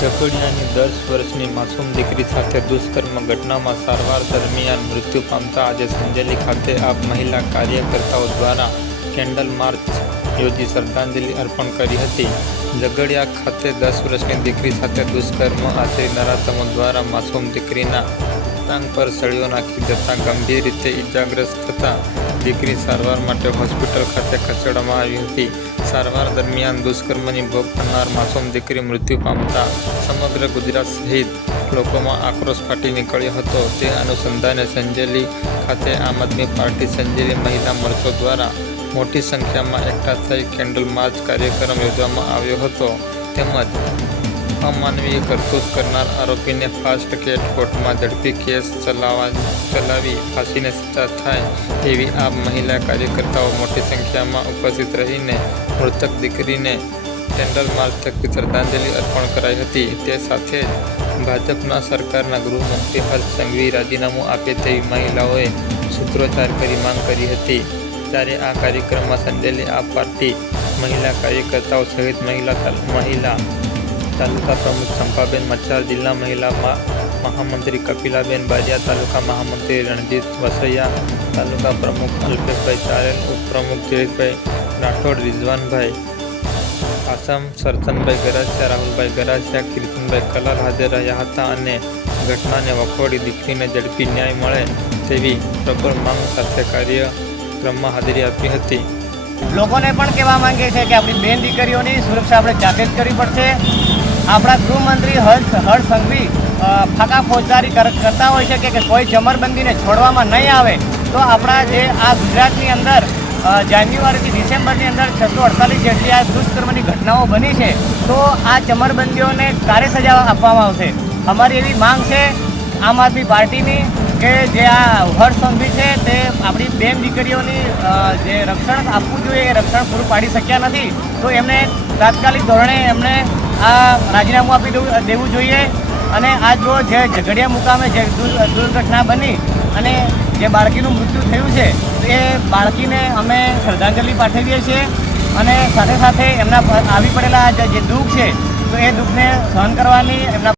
ઝઘડિયાની દસ વર્ષની માસૂમ દીકરી સાથે દુષ્કર્મ ઘટનામાં સારવાર દરમિયાન મૃત્યુ પામતા આજે સંજેલી ખાતે આપ મહિલા કાર્યકર્તાઓ દ્વારા કેન્ડલ માર્ચ યોજી શ્રદ્ધાંજલિ અર્પણ કરી હતી. ઝઘડિયા ખાતે દસ વર્ષની દીકરી સાથે દુષ્કર્મ આચરી નરાતમો દ્વારા માસૂમ દીકરીના ટાંગ પર સળીઓ નાખી જતાં ગંભીર રીતે ઇજાગ્રસ્ત થતાં દીકરી સારવાર માટે હોસ્પિટલ ખાતે ખસેડવામાં આવી હતી. સારવાર દરમિયાન દુષ્કર્મની ભોગ બનનાર માસૂમ દીકરી મૃત્યુ પામતા સમગ્ર ગુજરાત સહિત લોકોમાં આક્રોશ ફાટી નીકળ્યો હતો. તે અનુસંધાને સંજેલી ખાતે આમ આદમી પાર્ટી સંજેલી મહિલા મોરચો દ્વારા મોટી સંખ્યામાં એકઠા થઈ કેન્ડલ માર્ચ કાર્યક્રમ યોજવામાં આવ્યો હતો. તેમજ અમાનવીય કરતૂત કરનાર આરોપીને ફાસ્ટ ટ્રેક કોર્ટમાં ઝડપી કેસ ચલાવવા ચલાવી, ફાંસીને સજા થાય એવી આ મહિલા કાર્યકર્તાઓ મોટી સંખ્યામાં ઉપસ્થિત રહીને મૃતક દીકરીને ટેન્ડર માર્ચ શ્રદ્ધાંજલિ અર્પણ કરાઈ હતી. તે સાથે જ ભાજપના સરકારના ગૃહમંત્રી હર્ષ સંઘવી રાજીનામું આપે તેવી મહિલાઓએ સૂત્રોચ્ચાર કરી માંગ કરી હતી. ત્યારે આ કાર્યક્રમમાં સંડેલી આ પાર્ટી મહિલા કાર્યકર્તાઓ સહિત મહિલા મહિલા તાલુકા પ્રમુખ ચંપાબેન મચ્છાર, જિલ્લા મહિલા મહામંત્રી કપિલાબેન બારિયા, તાલુકા મહામંત્રી રણજીત વસૈયા, તાલુકા પ્રમુખ અલ્પેશભાઈ ચારેલ, ઉપપ્રમુખ જયેશભાઈ રાઠોડ, રિઝવાનભાઈ આસામ, સરથનભાઈ ગરાસિયા, રાહુલભાઈ ગરાસિયા, કીર્તનભાઈ કલાલ હાજર રહ્યા હતા અને ઘટનાને વખોડી દીકરીને ઝડપી ન્યાય મળે તેવી પ્રબળ માંગ સાથે કાર્યક્રમમાં હાજરી આપી હતી. લોકોને પણ કહેવા માંગે છે કે આપણી બેન દીકરીઓની સુરક્ષા આપણે જાતે કરવી પડશે. આપણા ગૃહમંત્રી હર્ષ હર્ષ સંઘવી ફાકા ફોજદારી કર- કરતા હોય છે કે- કોઈ જમરબંધીને છોડવામાં નહીં આવે, તો આપણા જે આ ગુજરાતની અંદર જાન્યુઆરીથી ડિસેમ્બરની અંદર છસો અડતાલીસ જેટલી આ દુષ્કર્મની ઘટનાઓ બની છે, તો આ ચમરબંધીઓને કાર્ય સજા આપવામાં આવશે. અમારી એવી માંગ છે આમ આદમી પાર્ટીની કે જે આ હર્ષ સંઘવી છે તે આપણી બેન દીકરીઓની જે રક્ષણ આપવું જોઈએ, એ રક્ષણ પૂરું પાડી શક્યા નથી, તો એમને તાત્કાલિક ધોરણે એમને આ રાજીનામું આપી દેવું દેવું જોઈએ. અને આ જો જે ઝઘડિયા મુકામે જે દુર- દુર્ઘટના બની અને જે બાળકીનું મૃત્યુ થયું છે, એ બાળકીને અમે શ્રદ્ધાંજલિ પાઠવીએ છીએ. અને સાથે સાથે એમના આવી પડેલા જે દુઃખ છે, તો એ દુઃખને સહન કરવાની એમના